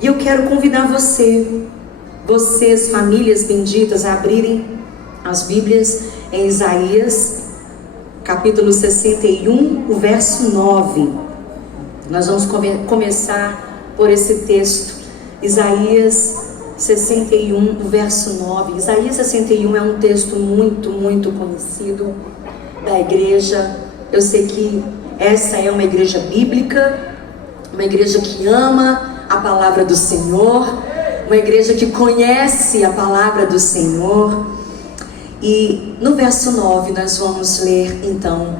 E eu quero convidar vocês, famílias benditas, a abrirem as Bíblias em Isaías, capítulo 61, o verso 9. Nós vamos começar por esse texto, Isaías 61, o verso 9. Isaías 61 é um texto muito, muito conhecido da igreja. Eu sei que essa é uma igreja bíblica, uma igreja que ama a palavra do Senhor, uma igreja que conhece a palavra do Senhor. E no verso 9 nós vamos ler então,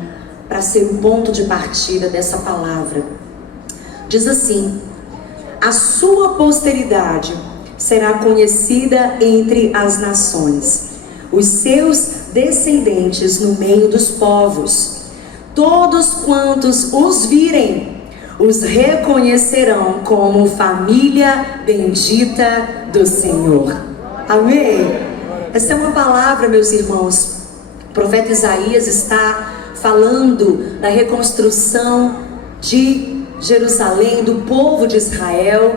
para ser o ponto de partida dessa palavra. Diz assim: a sua posteridade será conhecida entre as nações, os seus descendentes no meio dos povos. Todos quantos os virem, os reconhecerão como família bendita do Senhor. Amém? Essa é uma palavra, meus irmãos. O profeta Isaías está falando da reconstrução de Jerusalém, do povo de Israel.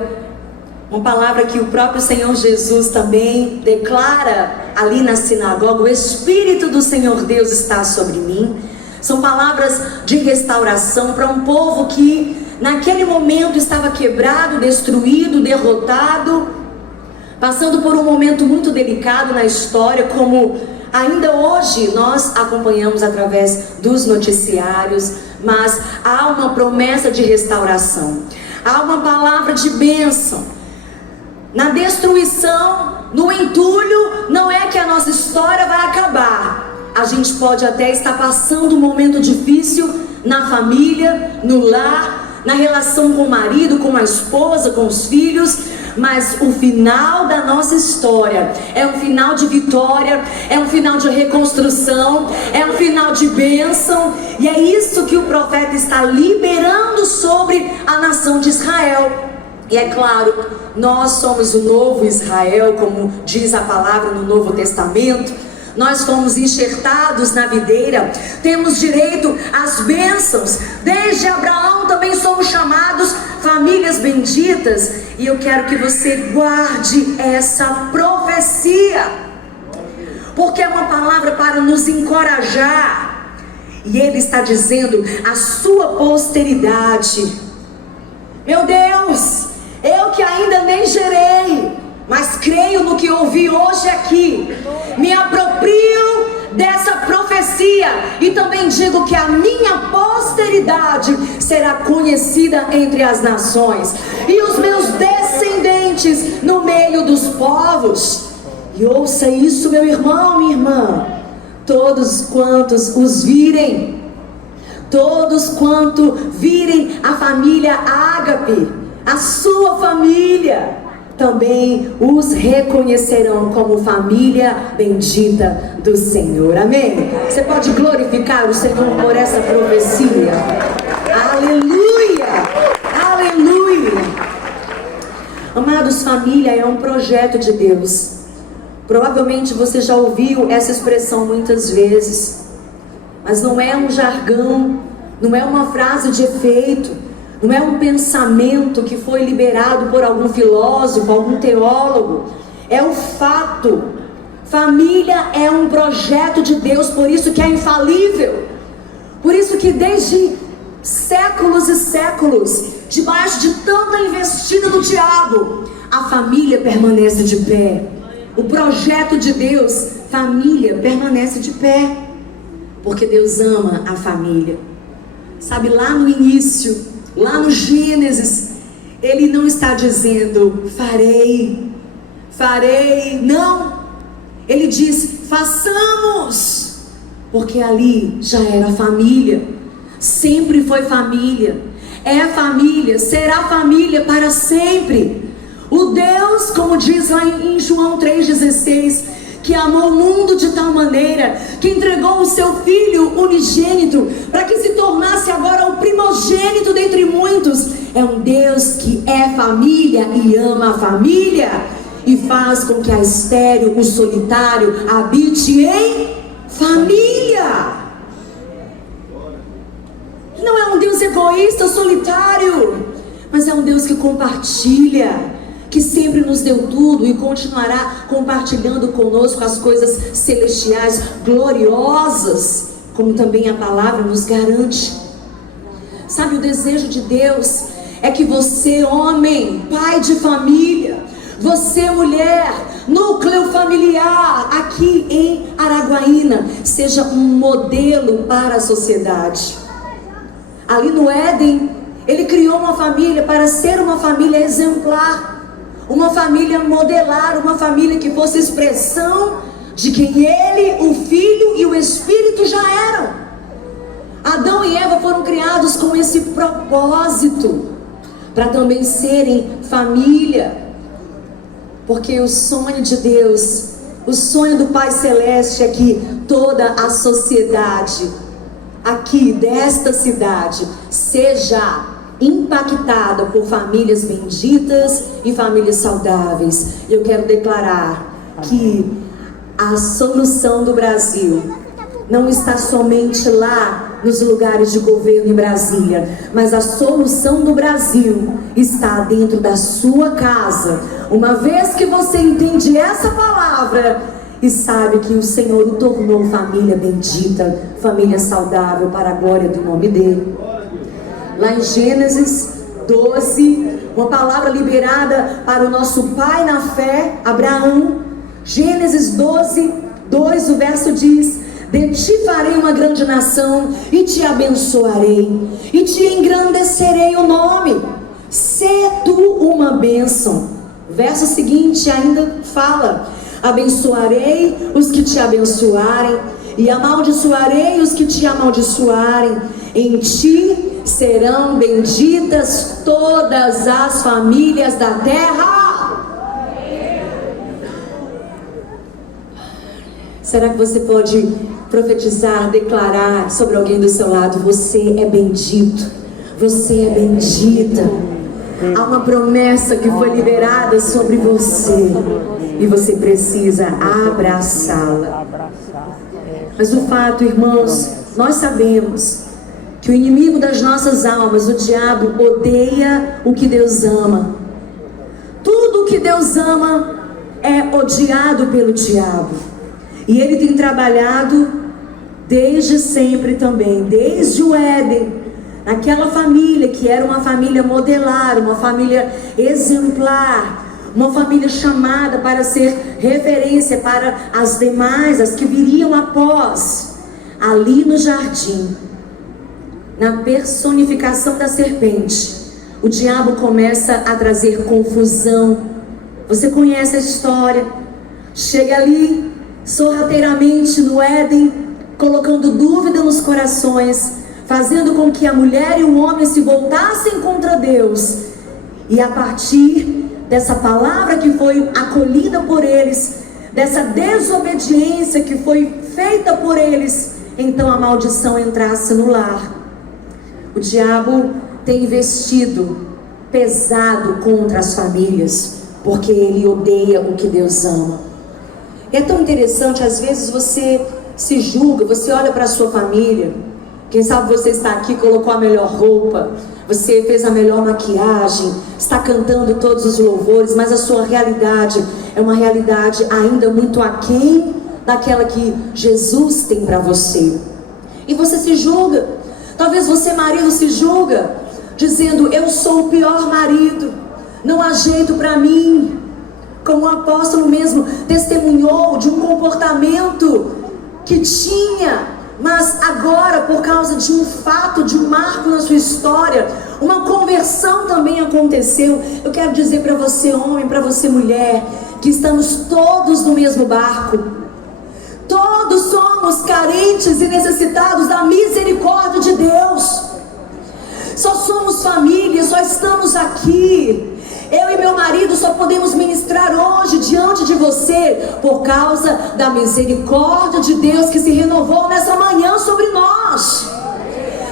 Uma palavra que o próprio Senhor Jesus também declara ali na sinagoga: o Espírito do Senhor Deus está sobre mim. São palavras de restauração para um povo que naquele momento estava quebrado, destruído, derrotado, passando por um momento muito delicado na história, como ainda hoje nós acompanhamos através dos noticiários. Mas há uma promessa de restauração, há uma palavra de bênção. Na destruição, no entulho, não é que a nossa história vai acabar. A gente pode até estar passando um momento difícil na família, no lar, na relação com o marido, com a esposa, com os filhos, mas o final da nossa história é um final de vitória, é um final de reconstrução, é um final de bênção. E é isso que o profeta está liberando sobre a nação de Israel. E é claro, nós somos o novo Israel, como diz a palavra no Novo Testamento. Nós fomos enxertados na videira, temos direito às bênçãos. Desde Abraão também somos chamados famílias benditas. E eu quero que você guarde essa profecia, porque é uma palavra para nos encorajar. E ele está dizendo: a sua posteridade. Meu Deus, eu que ainda nem gerei, mas creio no que ouvi hoje aqui, me aproprio dessa profecia e também digo que a minha posteridade será conhecida entre as nações e os meus descendentes no meio dos povos. E ouça isso, meu irmão, minha irmã: todos quantos os virem, todos quanto virem a família Ágape, a sua família, também os reconhecerão como família bendita do Senhor. Amém? Você pode glorificar o Senhor por essa profecia? Aleluia! Aleluia! Amados, família é um projeto de Deus. Provavelmente você já ouviu essa expressão muitas vezes, mas não é um jargão, não é uma frase de efeito, não é um pensamento que foi liberado por algum filósofo, algum teólogo. É o fato. Família é um projeto de Deus, por isso que é infalível. Por isso que desde séculos e séculos, debaixo de tanta investida do diabo, a família permanece de pé. O projeto de Deus, família, permanece de pé, porque Deus ama a família. Sabe, lá no início, lá no Gênesis, ele não está dizendo farei, não. Ele diz façamos, porque ali já era família, sempre foi família, é família, será família para sempre. O Deus, como diz lá em João 3,16, que amou o mundo de tal maneira, que entregou o seu Filho unigênito, para que se tornasse agora o primogênito dentre muitos. É um Deus que é família e ama a família, e faz com que a estéril, o solitário, habite em família. Não é um Deus egoísta, solitário, mas é um Deus que compartilha. que sempre nos deu tudo e continuará compartilhando conosco as coisas celestiais, gloriosas, como também a palavra nos garante. Sabe, o desejo de Deus é que você, homem, pai de família, você, mulher, núcleo familiar, aqui em Araguaína, seja um modelo para a sociedade. Ali no Éden, Ele criou uma família para ser uma família exemplar, uma família modelar, uma família que fosse expressão de quem Ele, o Filho e o Espírito já eram. Adão e Eva foram criados com esse propósito, para também serem família, porque o sonho de Deus, o sonho do Pai Celeste é que toda a sociedade aqui desta cidade seja impactada por famílias benditas e famílias saudáveis. Eu quero declarar que a solução do Brasil não está somente lá nos lugares de governo em Brasília, mas a solução do Brasil está dentro da sua casa. Uma vez que você entende essa palavra e sabe que o Senhor o tornou família bendita, família saudável para a glória do nome dele. Lá em Gênesis 12, uma palavra liberada para o nosso pai na fé, Abraão. Gênesis 12, 2, o verso diz: de ti farei uma grande nação, e te abençoarei, e te engrandecerei o nome, sê tu uma bênção. O verso seguinte ainda fala: abençoarei os que te abençoarem, e amaldiçoarei os que te amaldiçoarem. Em ti serão benditas todas as famílias da terra. Será que você pode profetizar, declarar sobre alguém do seu lado: você é bendito, você é bendita? Há uma promessa que foi liberada sobre você e você precisa abraçá-la. Mas o fato, irmãos, nós sabemos que o inimigo das nossas almas, o diabo, odeia o que Deus ama. Tudo o que Deus ama é odiado pelo diabo. E ele tem trabalhado desde sempre também, desde o Éden, naquela família que era uma família modelar, uma família exemplar, uma família chamada para ser referência para as demais, as que viriam após. Ali no jardim, na personificação da serpente, o diabo começa a trazer confusão. Você conhece a história. Chega ali sorrateiramente no Éden, colocando dúvida nos corações, fazendo com que a mulher e o homem se voltassem contra Deus. E a partir dessa palavra que foi acolhida por eles, dessa desobediência que foi feita por eles, então a maldição entrasse no lar. O diabo tem investido pesado contra as famílias, porque ele odeia o que Deus ama. É tão interessante, às vezes você se julga, você olha para a sua família, quem sabe você está aqui, colocou a melhor roupa, você fez a melhor maquiagem, está cantando todos os louvores, mas a sua realidade é uma realidade ainda muito aquém daquela que Jesus tem para você. E você se julga. Talvez você, marido, se julga, dizendo: eu sou o pior marido, não há jeito para mim. Como o apóstolo mesmo testemunhou de um comportamento que tinha, mas agora, por causa de um fato, de um marco na sua história, uma conversão também aconteceu. Eu quero dizer para você, homem, para você, mulher, que estamos todos no mesmo barco. Todos somos carentes e necessitados da misericórdia de Deus. Só somos família, só estamos aqui. Eu e meu marido só podemos ministrar hoje diante de você por causa da misericórdia de Deus que se renovou nessa manhã sobre nós.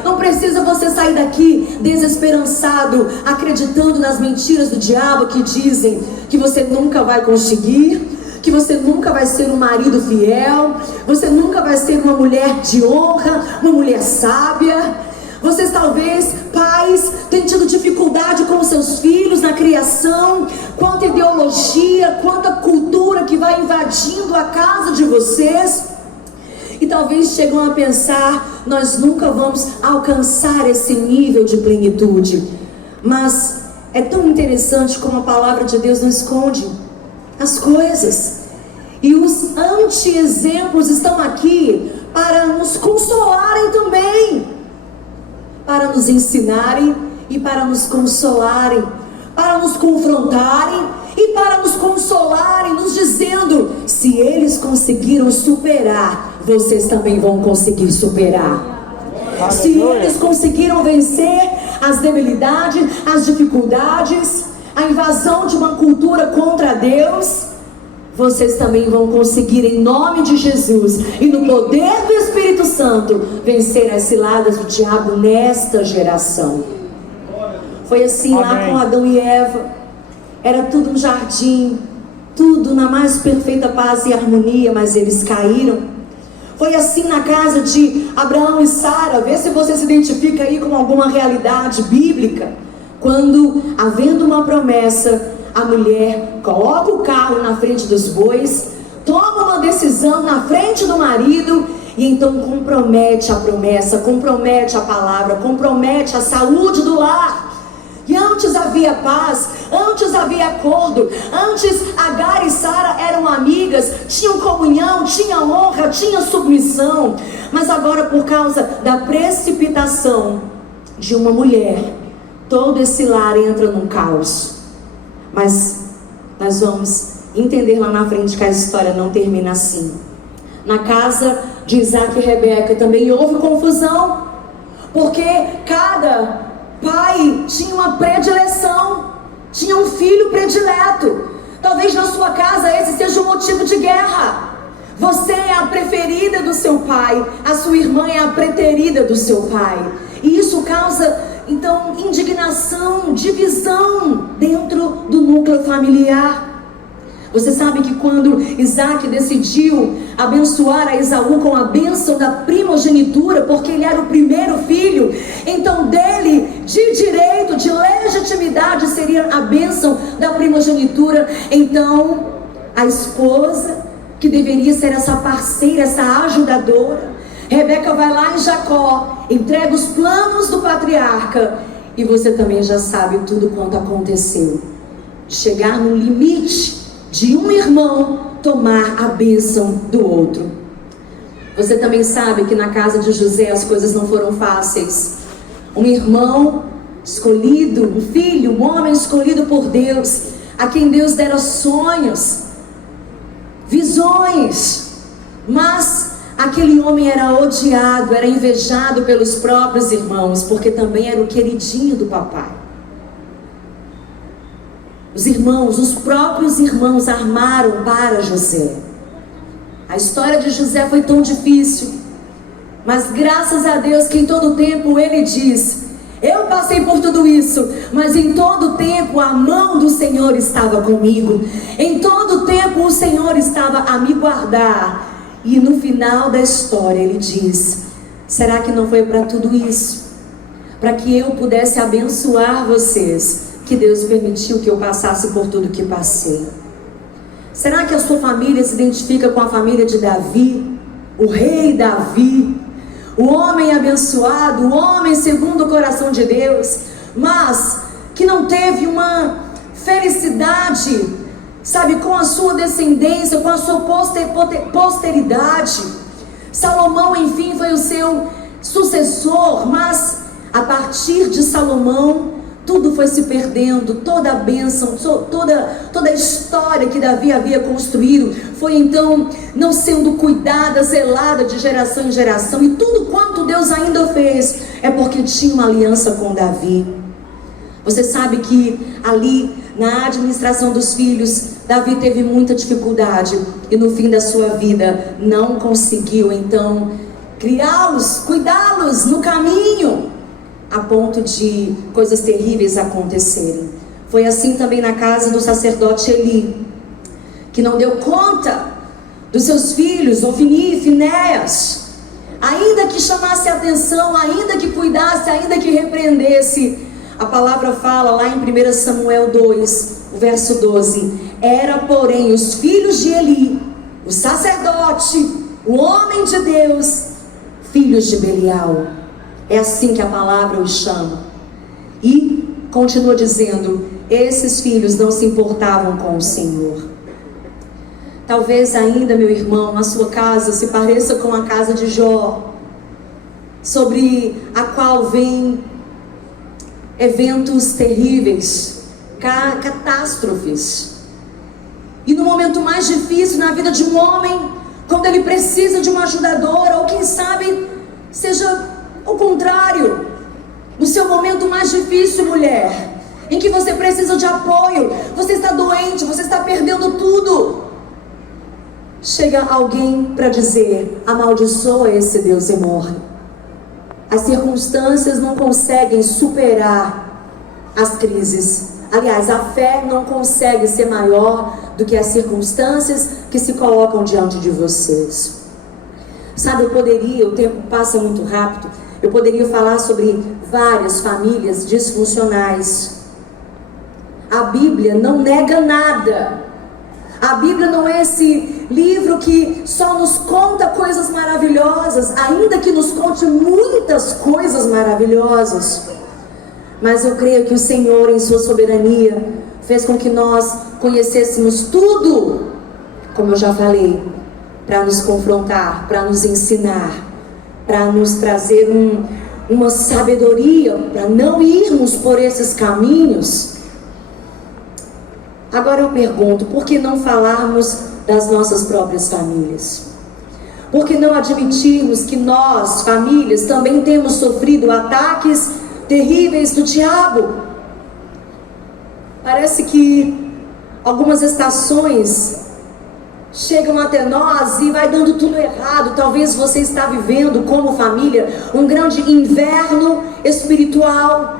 Não precisa você sair daqui desesperançado, acreditando nas mentiras do diabo que dizem que você nunca vai conseguir, que você nunca vai ser um marido fiel, você nunca vai ser uma mulher de honra, uma mulher sábia. Vocês talvez, pais, tenham tido dificuldade com seus filhos na criação, quanta ideologia, quanta cultura que vai invadindo a casa de vocês. E talvez chegam a pensar, nós nunca vamos alcançar esse nível de plenitude. Mas é tão interessante como a palavra de Deus não esconde as coisas. E os anti-exemplos estão aqui para nos consolarem também, para nos ensinarem e para nos consolarem, para nos confrontarem e para nos consolarem, nos dizendo: se eles conseguiram superar, vocês também vão conseguir superar. Se eles conseguiram vencer as debilidades, as dificuldades, a invasão de uma cultura contra Deus, vocês também vão conseguir, em nome de Jesus e no poder do Espírito Santo, vencer as ciladas do diabo nesta geração. Foi assim lá com Adão e Eva. Era tudo um jardim, tudo na mais perfeita paz e harmonia, mas eles caíram. Foi assim na casa de Abraão e Sara. Vê se você se identifica aí com alguma realidade bíblica. Quando, havendo uma promessa, a mulher coloca o carro na frente dos bois, toma uma decisão na frente do marido e então compromete a promessa, compromete a palavra, compromete a saúde do lar. E antes havia paz, antes havia acordo, antes Agar e Sara eram amigas, tinham comunhão, tinha honra, tinha submissão. Mas agora, por causa da precipitação de uma mulher, todo esse lar entra num caos. Mas nós vamos entender lá na frente que a história não termina assim. Na casa de Isaac e Rebeca também houve confusão, porque cada pai tinha uma predileção, tinha um filho predileto. Talvez na sua casa esse seja um motivo de guerra. Você é a preferida do seu pai, a sua irmã é a preterida do seu pai. E isso causa, então, indignação, divisão dentro do núcleo familiar. Você sabe que quando Isaac decidiu abençoar a Esaú com a bênção da primogenitura, porque ele era o primeiro filho, então dele, de direito, de legitimidade, seria a bênção da primogenitura. Então, a esposa, que deveria ser essa parceira, essa ajudadora, Rebeca vai lá em Jacó, entrega os planos do patriarca, e você também já sabe tudo quanto aconteceu. Chegar no limite de um irmão tomar a bênção do outro. Você também sabe que na casa de José as coisas não foram fáceis. Um irmão escolhido, um filho, um homem escolhido por Deus, a quem Deus dera sonhos, visões, mas aquele homem era odiado, era invejado pelos próprios irmãos, porque também era o queridinho do papai. Os irmãos, os próprios irmãos armaram para José. A história de José foi tão difícil, mas graças a Deus que em todo tempo ele diz: eu passei por tudo isso, mas em todo tempo a mão do Senhor estava comigo. Em todo tempo o Senhor estava a me guardar. E no final da história ele diz: será que não foi para tudo isso? Para que eu pudesse abençoar vocês, que Deus permitiu que eu passasse por tudo que passei? Será que a sua família se identifica com a família de Davi? O rei Davi, o homem abençoado, o homem segundo o coração de Deus, mas que não teve uma felicidade, sabe, com a sua descendência, com a sua posteridade. Salomão, enfim, foi o seu sucessor, mas a partir de Salomão tudo foi se perdendo, toda a bênção, toda a história que Davi havia construído foi então não sendo cuidada, zelada de geração em geração. E tudo quanto Deus ainda fez é porque tinha uma aliança com Davi. Você sabe que ali na administração dos filhos, Davi teve muita dificuldade e no fim da sua vida não conseguiu então criá-los, cuidá-los no caminho, a ponto de coisas terríveis acontecerem. Foi assim também na casa do sacerdote Eli, que não deu conta dos seus filhos, Ofni e Finéias, ainda que chamasse atenção, ainda que cuidasse, ainda que repreendesse. A palavra fala lá em 1 Samuel 2, o verso 12: era, porém, os filhos de Eli, o sacerdote, o homem de Deus, filhos de Belial. É assim que a palavra os chama. E continua dizendo: esses filhos não se importavam com o Senhor. Talvez ainda, meu irmão, a sua casa se pareça com a casa de Jó, sobre a qual vem eventos terríveis, catástrofes. E no momento mais difícil na vida de um homem, quando ele precisa de uma ajudadora, ou quem sabe seja o contrário, no seu momento mais difícil, mulher, em que você precisa de apoio, você está doente, você está perdendo tudo, chega alguém para dizer: amaldiçoa esse Deus e morre. As circunstâncias não conseguem superar as crises. Aliás, a fé não consegue ser maior do que as circunstâncias que se colocam diante de vocês. Sabe, o tempo passa muito rápido, eu poderia falar sobre várias famílias disfuncionais. A Bíblia não nega nada. A Bíblia não é esse livro que só nos conta coisas maravilhosas, ainda que nos conte muitas coisas maravilhosas. Mas eu creio que o Senhor, em sua soberania, fez com que nós conhecêssemos tudo, como eu já falei, para nos confrontar, para nos ensinar, para nos trazer uma sabedoria, para não irmos por esses caminhos. Agora eu pergunto: por que não falarmos das nossas próprias famílias? Por que não admitirmos que nós, famílias, também temos sofrido ataques terríveis do diabo? Parece que algumas estações chegam até nós e vai dando tudo errado. Talvez você está vivendo como família um grande inverno espiritual,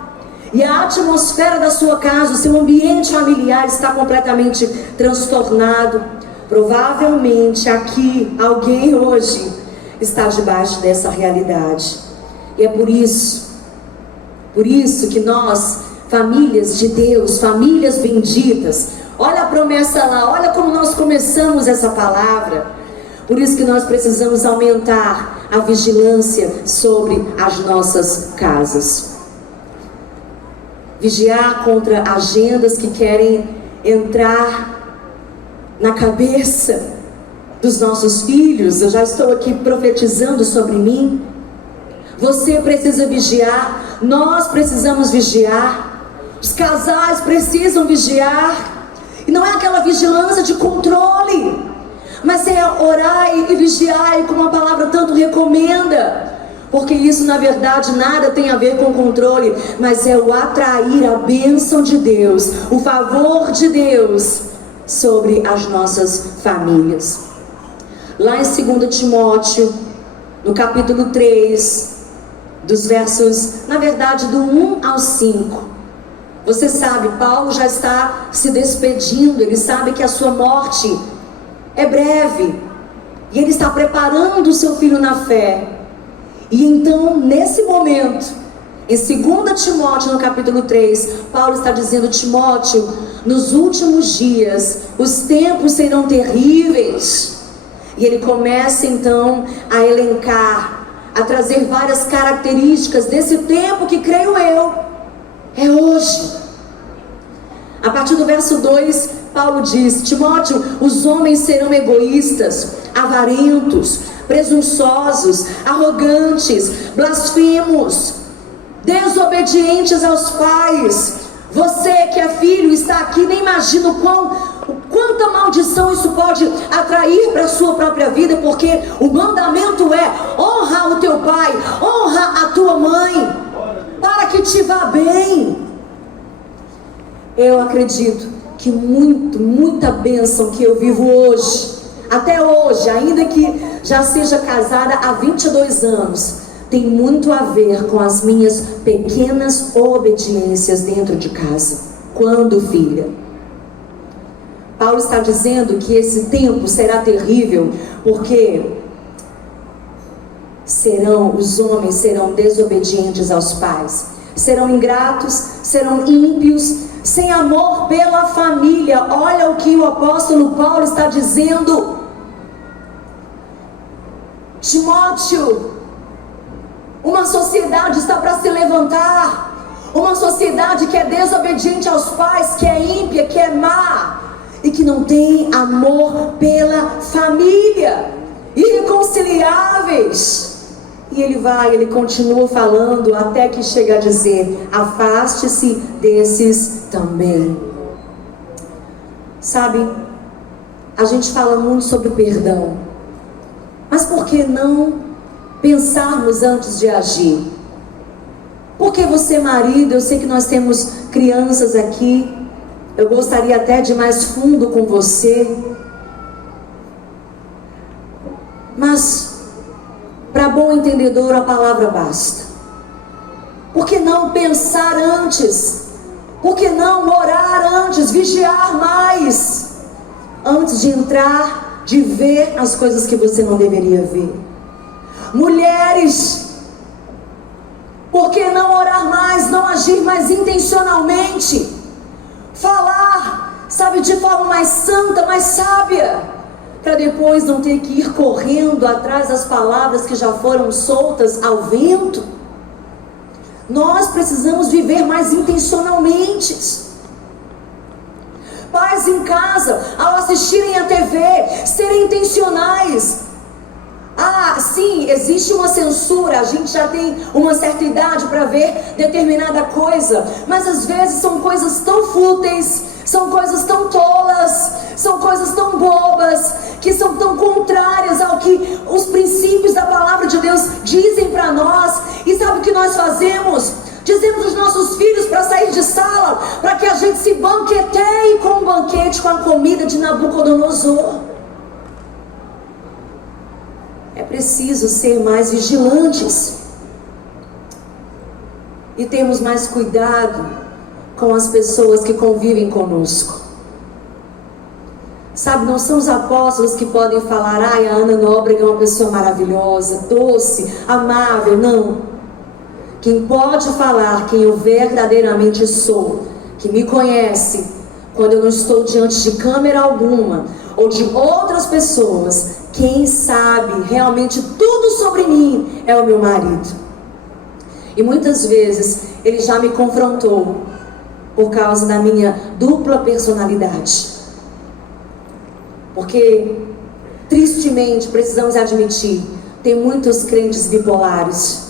e a atmosfera da sua casa, o seu ambiente familiar está completamente transtornado. Provavelmente aqui alguém hoje está debaixo dessa realidade. E é por isso que nós, famílias de Deus, famílias benditas, olha a promessa lá, olha como nós começamos essa palavra. Por isso que nós precisamos aumentar a vigilância sobre as nossas casas. Vigiar contra agendas que querem entrar na cabeça dos nossos filhos. Eu já estou aqui profetizando sobre mim. Você precisa vigiar, nós precisamos vigiar, os casais precisam vigiar. E não é aquela vigilância de controle, mas é orar e vigiar, como a palavra tanto recomenda. Porque isso, na verdade, nada tem a ver com controle, mas é o atrair a bênção de Deus, o favor de Deus sobre as nossas famílias. Lá em 2 Timóteo, no capítulo 3, dos versos, na verdade, do 1 ao 5. Você sabe, Paulo já está se despedindo, ele sabe que a sua morte é breve, e ele está preparando o seu filho na fé. E então, nesse momento, em 2 Timóteo, no capítulo 3, Paulo está dizendo: Timóteo, nos últimos dias, os tempos serão terríveis. E ele começa então a elencar, a trazer várias características desse tempo que, creio eu, é hoje. A partir do verso 2, Paulo diz: Timóteo, os homens serão egoístas, avarentos, presunçosos, arrogantes, blasfemos, desobedientes aos pais. Você que é filho, está aqui, nem imagina quanta maldição isso pode atrair para a sua própria vida, porque o mandamento é: honra o teu pai, honra a tua mãe, para que te vá bem. Eu acredito que muita bênção que eu vivo hoje, até hoje, ainda que já seja casada há 22 anos, tem muito a ver com as minhas pequenas obediências dentro de casa, quando filha. Paulo está dizendo que esse tempo será terrível, porque os homens serão desobedientes aos pais, serão ingratos, serão ímpios, sem amor pela família. Olha o que o apóstolo Paulo está dizendo. Timóteo, uma sociedade está para se levantar, uma sociedade que é desobediente aos pais, que é ímpia, que é má, e que não tem amor pela família, irreconciliáveis. E ele continua falando até que chega a dizer: afaste-se desses também. Sabe, a gente fala muito sobre perdão, mas por que não pensarmos antes de agir? Porque você, marido, eu sei que nós temos crianças aqui, eu gostaria até de ir mais fundo com você, mas para bom entendedor a palavra basta. Por que não pensar antes? Por que não orar antes, vigiar mais, antes de entrar, de ver as coisas que você não deveria ver? Mulheres, por que não orar mais, não agir mais intencionalmente? Falar, sabe, de forma mais santa, mais sábia, para depois não ter que ir correndo atrás das palavras que já foram soltas ao vento. Nós precisamos viver mais intencionalmente. Pais em casa, ao assistirem a TV, serem intencionais. Ah, sim, existe uma censura, a gente já tem uma certa idade para ver determinada coisa, mas às vezes são coisas tão fúteis, são coisas tão tolas, são coisas tão bobas, que são tão contrárias ao que os princípios da palavra de Deus dizem para nós. E sabe o que nós fazemos? Dizemos aos nossos filhos para sair de sala, para que a gente se banqueteie com um banquete, com a comida de Nabucodonosor. É preciso ser mais vigilantes e termos mais cuidado com as pessoas que convivem conosco. Sabe, não são os apóstolos que podem falar: ai, a Ana Nóbrega é uma pessoa maravilhosa, doce, amável. Não. Quem pode falar quem eu verdadeiramente sou, que me conhece, quando eu não estou diante de câmera alguma ou de outras pessoas, quem sabe realmente tudo sobre mim é o meu marido. E muitas vezes ele já me confrontou por causa da minha dupla personalidade. Porque, tristemente, precisamos admitir, tem muitos crentes bipolares.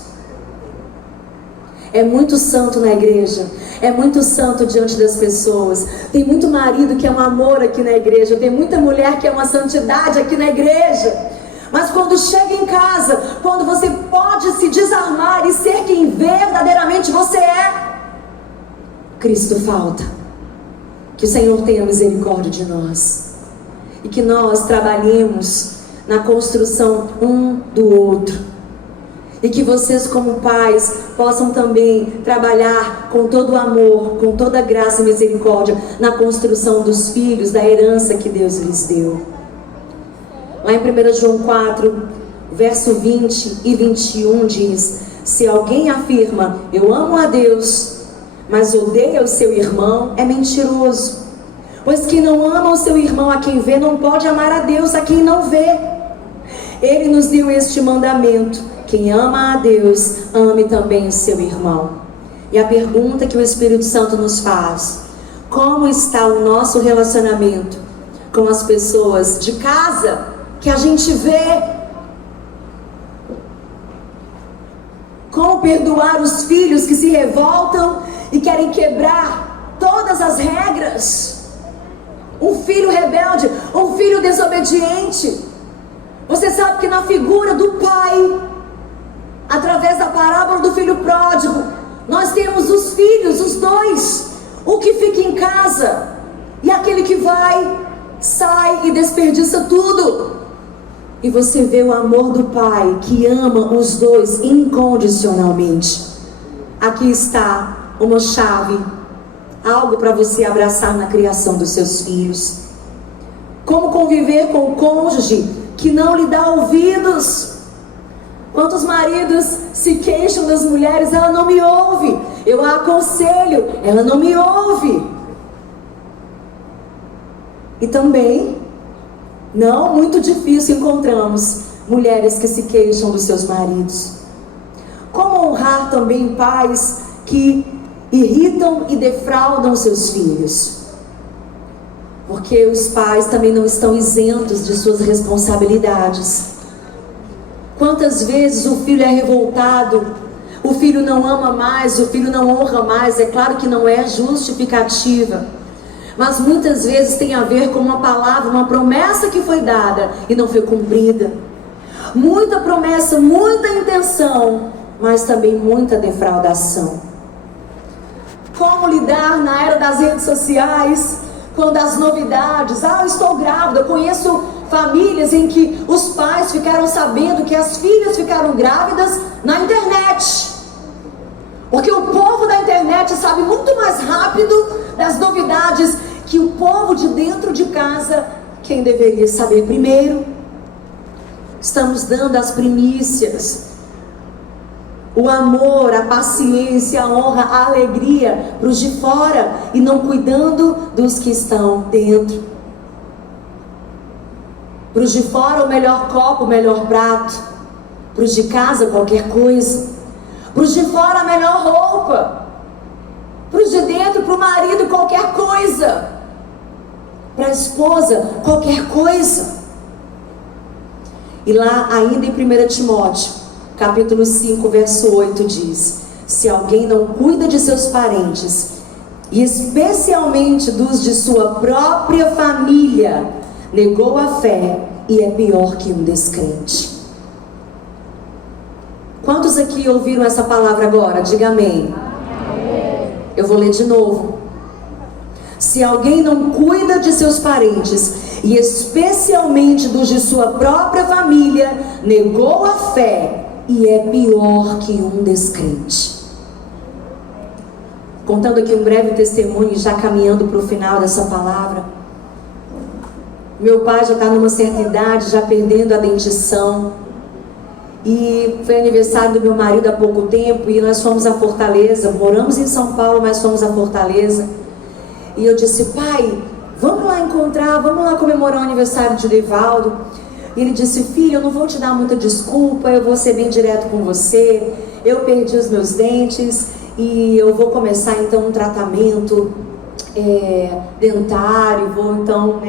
É muito santo na igreja, é muito santo diante das pessoas. Tem muito marido que é um amor aqui na igreja, tem muita mulher que é uma santidade aqui na igreja. Mas quando chega em casa, quando você pode se desarmar e ser quem verdadeiramente você é, Cristo falta. Que o Senhor tenha misericórdia de nós, e que nós trabalhemos na construção um do outro. E que vocês, como pais, possam também trabalhar com todo o amor, com toda a graça e misericórdia na construção dos filhos, da herança que Deus lhes deu. Lá em 1 João 4, verso 20 e 21 diz: se alguém afirma, eu amo a Deus, mas odeia o seu irmão, é mentiroso. Pois quem não ama o seu irmão a quem vê, não pode amar a Deus a quem não vê. Ele nos deu este mandamento: quem ama a Deus, ame também o seu irmão. E a pergunta que o Espírito Santo nos faz: como está o nosso relacionamento com as pessoas de casa que a gente vê? Como perdoar os filhos que se revoltam e querem quebrar todas as regras? Um filho rebelde, um filho desobediente. Você sabe que na figura do pai, através da parábola do filho pródigo, nós temos os filhos, os dois, o que fica em casa e aquele que vai, sai e desperdiça tudo. E você vê o amor do pai que ama os dois incondicionalmente. Aqui está uma chave, algo para você abraçar na criação dos seus filhos. Como conviver com o cônjuge que não lhe dá ouvidos? Quantos maridos se queixam das mulheres? Ela não me ouve. Eu a aconselho, ela não me ouve. E também, não muito difícil, encontramos mulheres que se queixam dos seus maridos. Como honrar também pais que irritam e defraudam seus filhos? Porque os pais também não estão isentos de suas responsabilidades. Quantas vezes o filho é revoltado, o filho não ama mais, o filho não honra mais? É claro que não é justificativa, mas muitas vezes tem a ver com uma palavra, uma promessa que foi dada e não foi cumprida. Muita promessa, muita intenção, mas também muita defraudação. Como lidar na era das redes sociais, quando as novidades, eu estou grávida. Eu conheço famílias em que os pais ficaram sabendo que as filhas ficaram grávidas na internet. Porque o povo da internet sabe muito mais rápido das novidades que o povo de dentro de casa, quem deveria saber primeiro. Estamos dando as primícias, o amor, a paciência, a honra, a alegria para os de fora e não cuidando dos que estão dentro. Para os de fora o melhor copo, o melhor prato. Para os de casa qualquer coisa. Para os de fora a melhor roupa. Para os de dentro, para o marido qualquer coisa. Para a esposa qualquer coisa. E lá ainda em 1 Timóteo, capítulo 5, verso 8 diz: se alguém não cuida de seus parentes, e especialmente dos de sua própria família, negou a fé e é pior que um descrente. Quantos aqui ouviram essa palavra agora? Diga amém. Eu vou ler de novo. Se alguém não cuida de seus parentes, e especialmente dos de sua própria família, negou a fé e é pior que um descrente. Contando aqui um breve testemunho, já caminhando para o final dessa palavra. Meu pai já está numa certa idade, já perdendo a dentição. E foi aniversário do meu marido há pouco tempo, e nós fomos a Fortaleza. Moramos em São Paulo, mas fomos a Fortaleza. E eu disse: pai, vamos lá encontrar, vamos lá comemorar o aniversário de Devaldo. E ele disse: filho, eu não vou te dar muita desculpa, eu vou ser bem direto com você. Eu perdi os meus dentes e eu vou começar então um tratamento dentário, vou então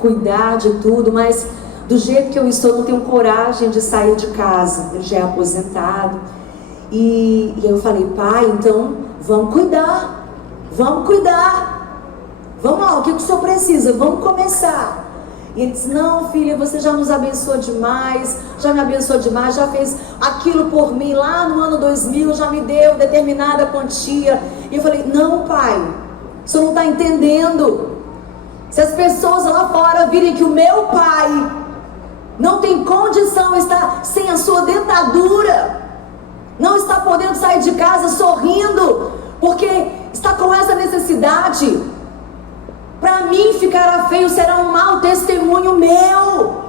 cuidar de tudo, mas do jeito que eu estou, não tenho coragem de sair de casa. Ele já é aposentado. E eu falei: pai, então vamos cuidar, vamos cuidar. Vamos lá, o que o senhor precisa? Vamos começar. E ele disse: não, filha, você já nos abençoou demais, já me abençoou demais, já fez aquilo por mim lá no ano 2000, já me deu determinada quantia. E eu falei: não, pai, o senhor não está entendendo. Se as pessoas lá fora virem que o meu pai não tem condição, está sem a sua dentadura, não está podendo sair de casa sorrindo, porque está com essa necessidade, para mim ficará feio, será um mau testemunho meu.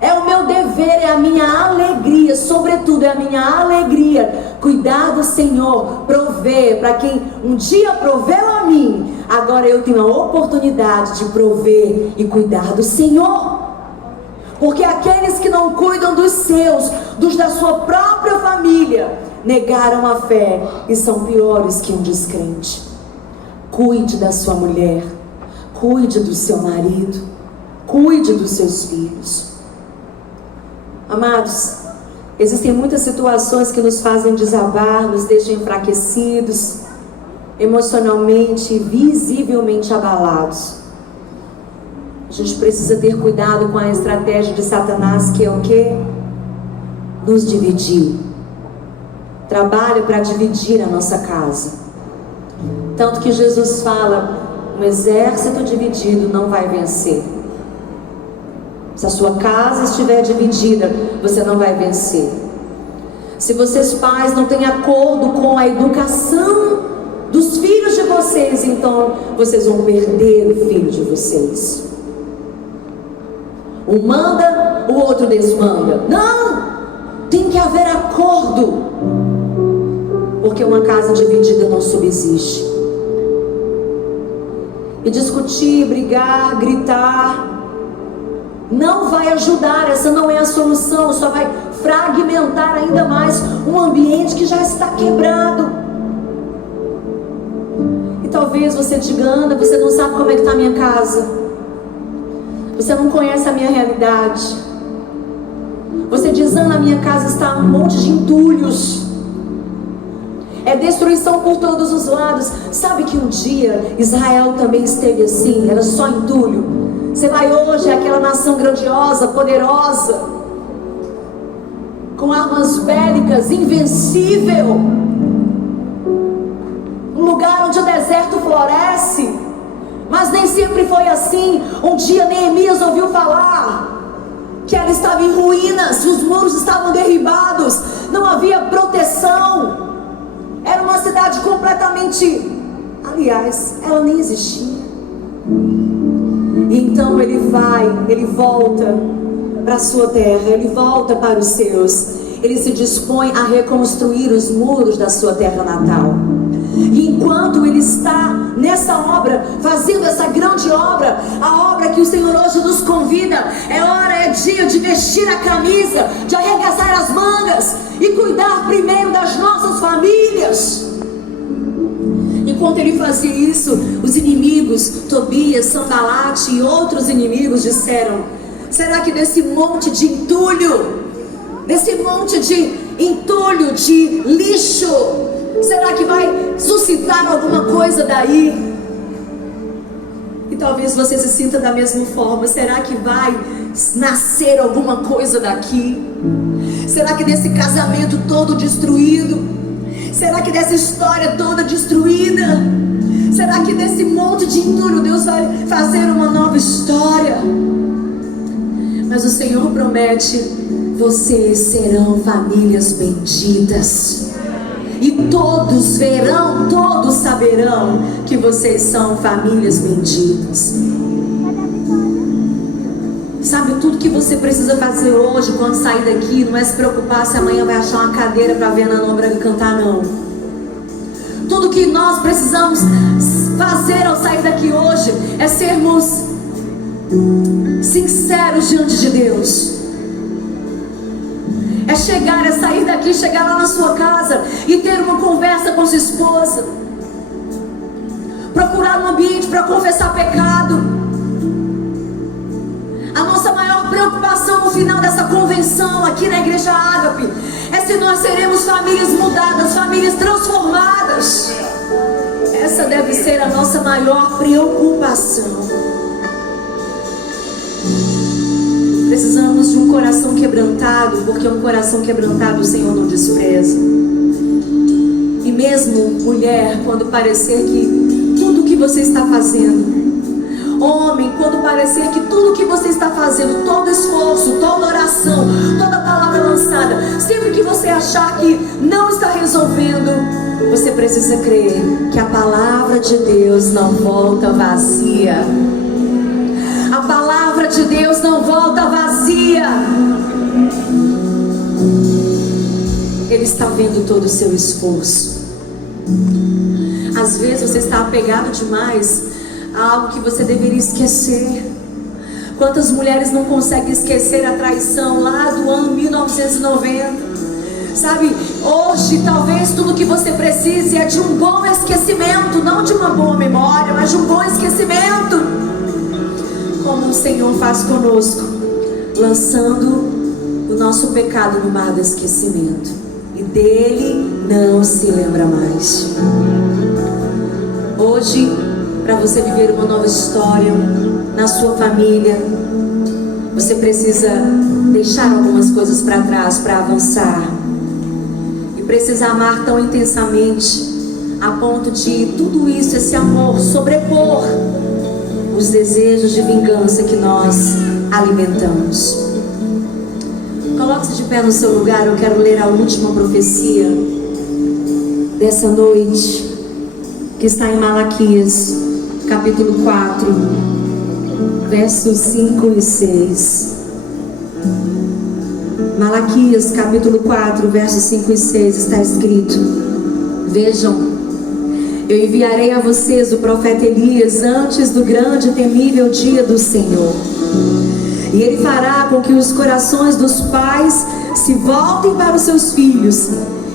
É o meu dever, é a minha alegria, sobretudo é a minha alegria cuidar do Senhor, prover para quem um dia proveu a mim. Agora eu tenho a oportunidade de prover e cuidar do Senhor. Porque aqueles que não cuidam dos seus, dos da sua própria família, negaram a fé e são piores que um descrente. Cuide da sua mulher, cuide do seu marido, cuide dos seus filhos. Amados, existem muitas situações que nos fazem desabar, nos deixam enfraquecidos, emocionalmente e visivelmente abalados. A gente precisa ter cuidado com a estratégia de Satanás, que é o quê? Nos dividir. Trabalha para dividir a nossa casa. Tanto que Jesus fala: um exército dividido não vai vencer. Se a sua casa estiver dividida, você não vai vencer. Se vocês pais não têm acordo com a educação dos filhos de vocês, então vocês vão perder o filho de vocês. Um manda, o outro desmanda. Não! Tem que haver acordo, porque uma casa dividida não subsiste. e discutir, brigar, gritar. Não vai ajudar, essa não é a solução, só vai fragmentar ainda mais um ambiente que já está quebrado. E talvez você diga: Ana, você não sabe como é que está a minha casa, você não conhece a minha realidade. Você diz: Ana, a minha casa está um monte de entulhos, é destruição por todos os lados. Sabe que um dia Israel também esteve assim, era só entulho. Você vai hoje, é aquela nação grandiosa, poderosa, com armas bélicas, invencível, um lugar onde o deserto floresce. Mas nem sempre foi assim. Um dia Neemias ouviu falar que ela estava em ruínas, os muros estavam derribados, não havia proteção, era uma cidade completamente, aliás, ela nem existia. Então ele volta para a sua terra, ele volta para os seus, ele se dispõe a reconstruir os muros da sua terra natal. E enquanto ele está nessa obra, fazendo essa grande obra, a obra que o Senhor hoje nos convida, é dia de vestir a camisa, de arregaçar as mangas e cuidar primeiro das nossas famílias. Enquanto ele fazia isso, os inimigos, Tobias, Sanbalate e outros inimigos disseram: será que desse monte de entulho, de lixo, será que vai suscitar alguma coisa daí? E talvez você se sinta da mesma forma: será que vai nascer alguma coisa daqui? Será que desse casamento todo destruído, será que dessa história toda destruída, será que desse monte de entulho Deus vai fazer uma nova história? Mas o Senhor promete: vocês serão famílias benditas, e todos verão, todos saberão que vocês são famílias benditas. Sabe, tudo que você precisa fazer hoje, quando sair daqui, não é se preocupar se amanhã vai achar uma cadeira para ver a Ana Braga cantar, não. Tudo que nós precisamos fazer ao sair daqui hoje é sermos sinceros diante de Deus. É sair daqui, chegar lá na sua casa e ter uma conversa com sua esposa, procurar um ambiente para confessar pecado. A nossa maior preocupação no final dessa convenção aqui na Igreja Ágape é se nós seremos famílias mudadas, famílias transformadas. Essa deve ser a nossa maior preocupação. Precisamos de um coração quebrantado, porque um coração quebrantado o Senhor não despreza. E mesmo, mulher, quando parecer que tudo que você está fazendo, homem, quando parecer que tudo que você está fazendo, todo esforço, toda oração, toda palavra lançada, sempre que você achar que não está resolvendo, você precisa crer que a palavra de Deus não volta vazia. A palavra de Deus não volta vazia. Ele está vendo todo o seu esforço. Às vezes você está apegado demais a algo que você deveria esquecer. Quantas mulheres não conseguem esquecer a traição lá do ano 1990? Sabe, hoje talvez tudo que você precise é de um bom esquecimento, não de uma boa memória, mas de um bom esquecimento, como o Senhor faz conosco, lançando o nosso pecado no mar do esquecimento, e dele não se lembra mais. Hoje, para você viver uma nova história na sua família, você precisa deixar algumas coisas para trás para avançar. E precisa amar tão intensamente a ponto de tudo isso, esse amor, sobrepor os desejos de vingança que nós alimentamos. Coloque-se de pé no seu lugar. Eu quero ler a última profecia dessa noite, que está em Malaquias, capítulo 4, versos 5 e 6. Malaquias, capítulo 4, versos 5 e 6, está escrito: vejam, Eu enviarei a vocês o profeta Elias antes do grande e temível dia do Senhor. E ele fará com que os corações dos pais se voltem para os seus filhos,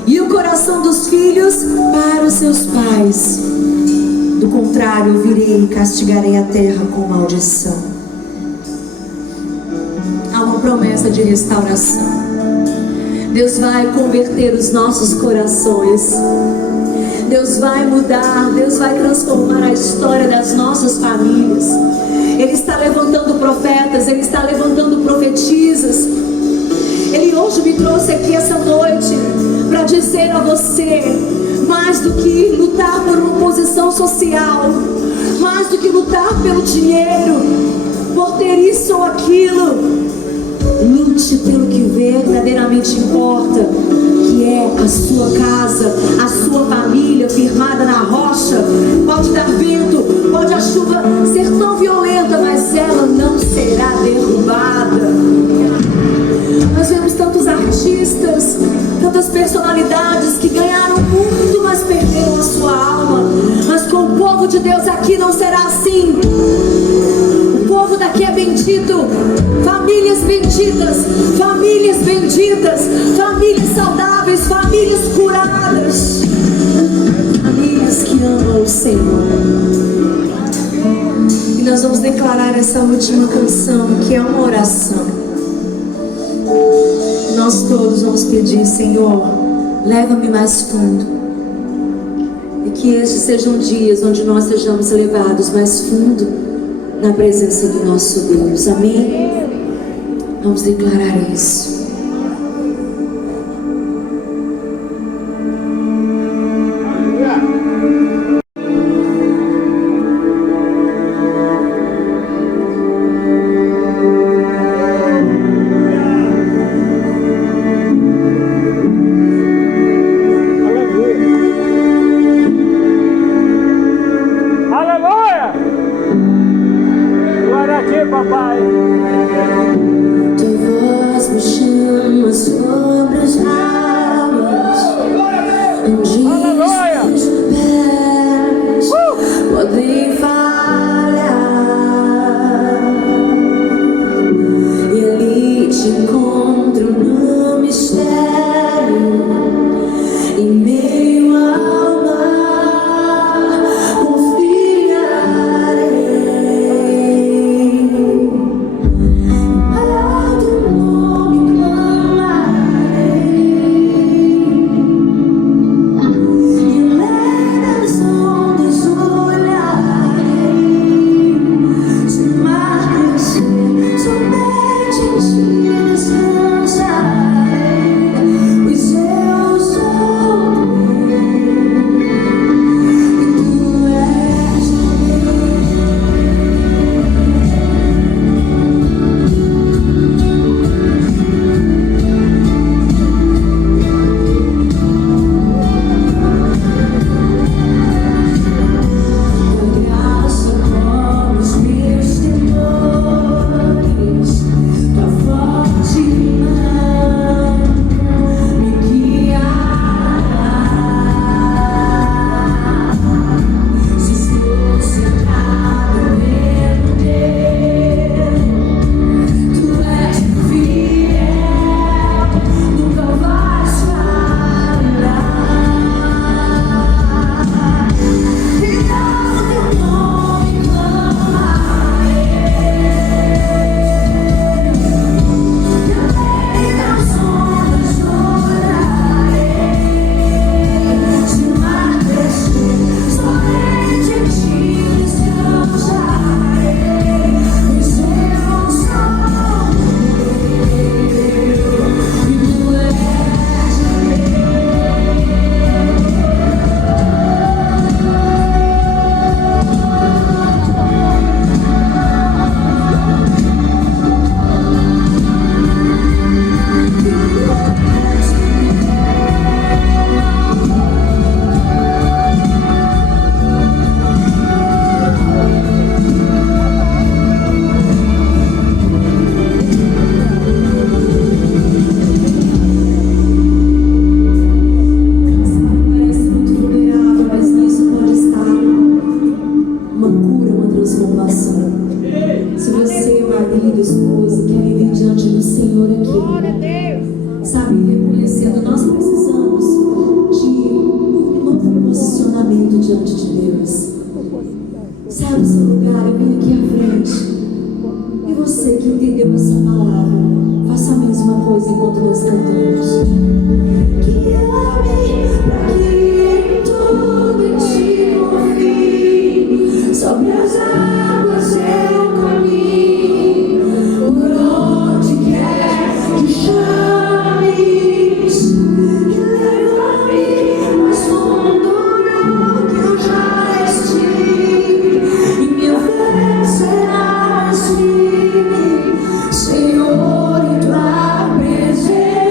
e o coração dos filhos para os seus pais. Do contrário, eu virei e castigarei a terra com maldição. Há uma promessa de restauração. Deus vai converter os nossos corações. Deus vai mudar, Deus vai transformar a história das nossas famílias. Ele está levantando profetas, Ele está levantando profetisas. Ele hoje me trouxe aqui essa noite para dizer a você, mais do que lutar por uma posição social, mais do que lutar pelo dinheiro, por ter isso ou aquilo, lute pelo que verdadeiramente importa, que é a sua casa, a sua família firmada na rocha. Pode dar vento, pode a chuva ser tão violenta, mas ela não será derrubada. Nós vemos tantos artistas, tantas personalidades que ganharam muito, mas perderam a sua alma. Mas com o povo de Deus aqui não será assim. O povo daqui é bendito. Famílias benditas, famílias benditas, famílias saudáveis, famílias curadas, famílias que amam o Senhor. E nós vamos declarar essa última canção, que é uma oração. Nós todos vamos pedir: Senhor, leva-me mais fundo. E que estes sejam dias onde nós sejamos levados mais fundo na presença do nosso Deus. Amém? Vamos declarar isso. marido, esposa, querem vir diante do Senhor aqui. Sabe, reconhecendo, nós precisamos de um novo posicionamento diante de Deus. Sabe o seu lugar, eu vim aqui à frente. E você que entendeu essa palavra, faça a mesma coisa enquanto nós cantamos. Que ame pra que em tudo em ti confie. Sobre as águas eu caminho, por onde quer que chames. E leva-me mais fundo no que eu já estive. E minha fé será mais firme, Senhor, em tua presença.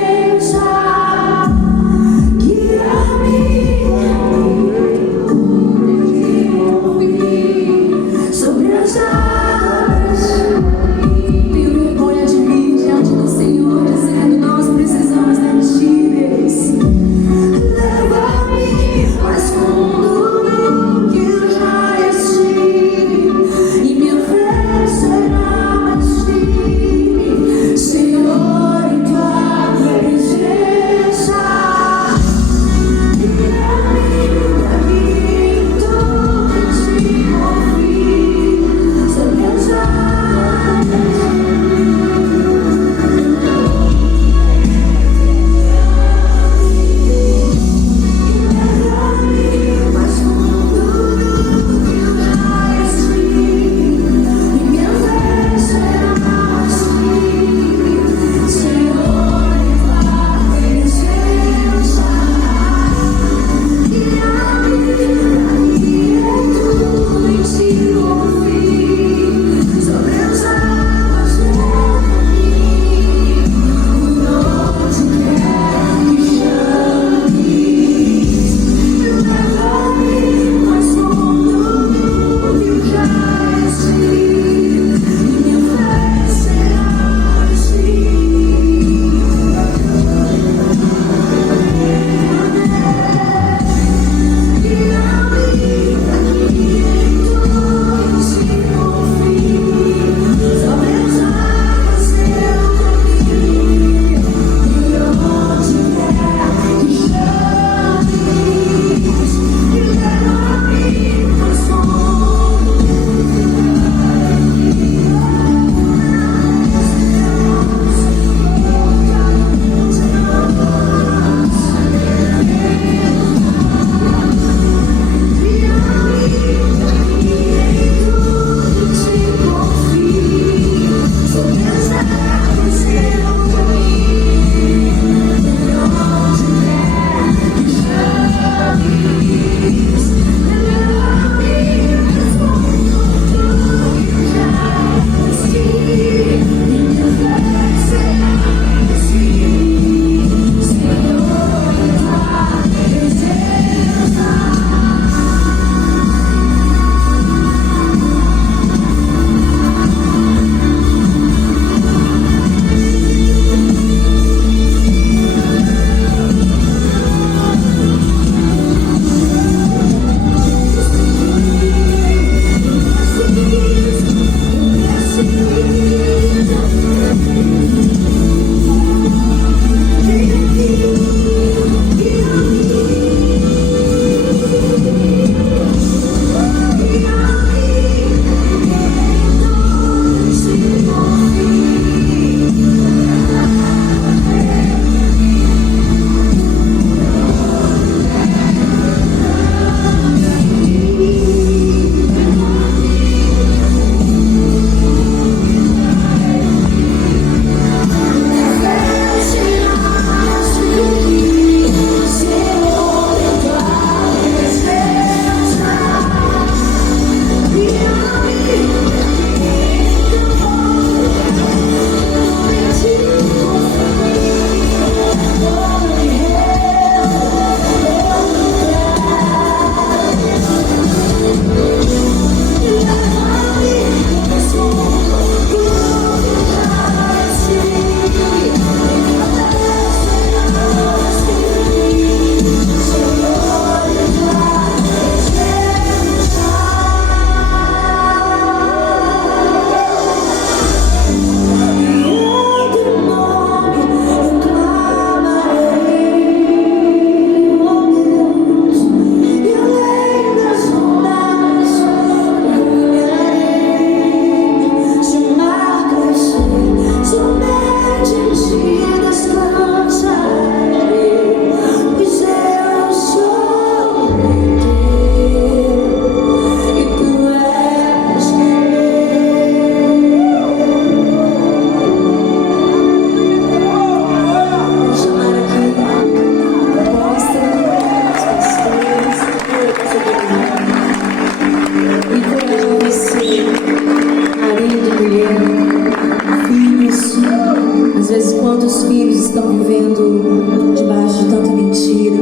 estão vivendo debaixo de tanta mentira,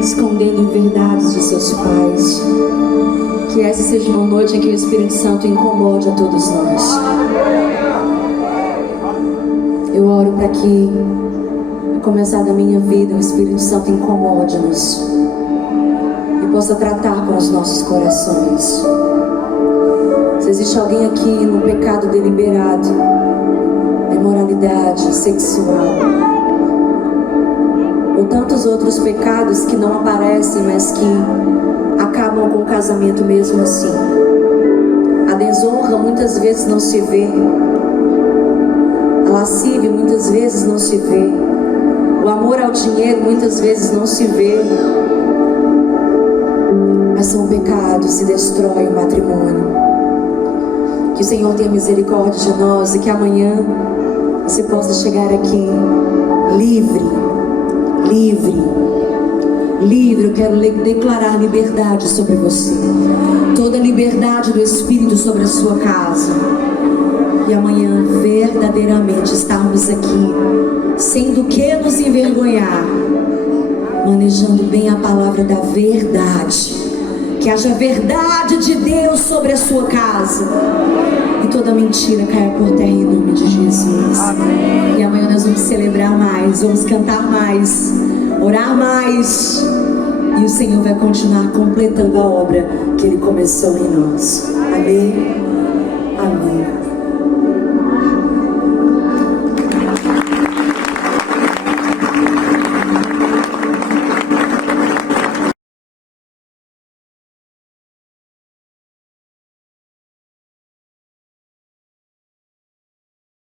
escondendo verdades de seus pais. Que essa seja uma noite em que o Espírito Santo incomode a todos nós. Eu oro para que, a começar da minha vida, o Espírito Santo incomode-nos e possa tratar com os nossos corações. Se existe alguém aqui no pecado deliberado, na imoralidade sexual, ou tantos outros pecados que não aparecem, mas que acabam com o casamento mesmo assim. A desonra muitas vezes não se vê, a lascívia muitas vezes não se vê, o amor ao dinheiro muitas vezes não se vê, mas são pecados e destroem o matrimônio. Que o Senhor tenha misericórdia de nós e que amanhã você possa chegar aqui livre. Eu quero declarar liberdade sobre você, toda a liberdade do Espírito sobre a sua casa. E amanhã verdadeiramente estarmos aqui, sem do que nos envergonhar, manejando bem a palavra da verdade. Que haja verdade de Deus sobre a sua casa e toda mentira caia por terra em nome de Jesus. Amém. E amanhã nós vamos celebrar mais, vamos cantar mais, orar mais, e o Senhor vai continuar completando a obra que Ele começou em nós. Amém.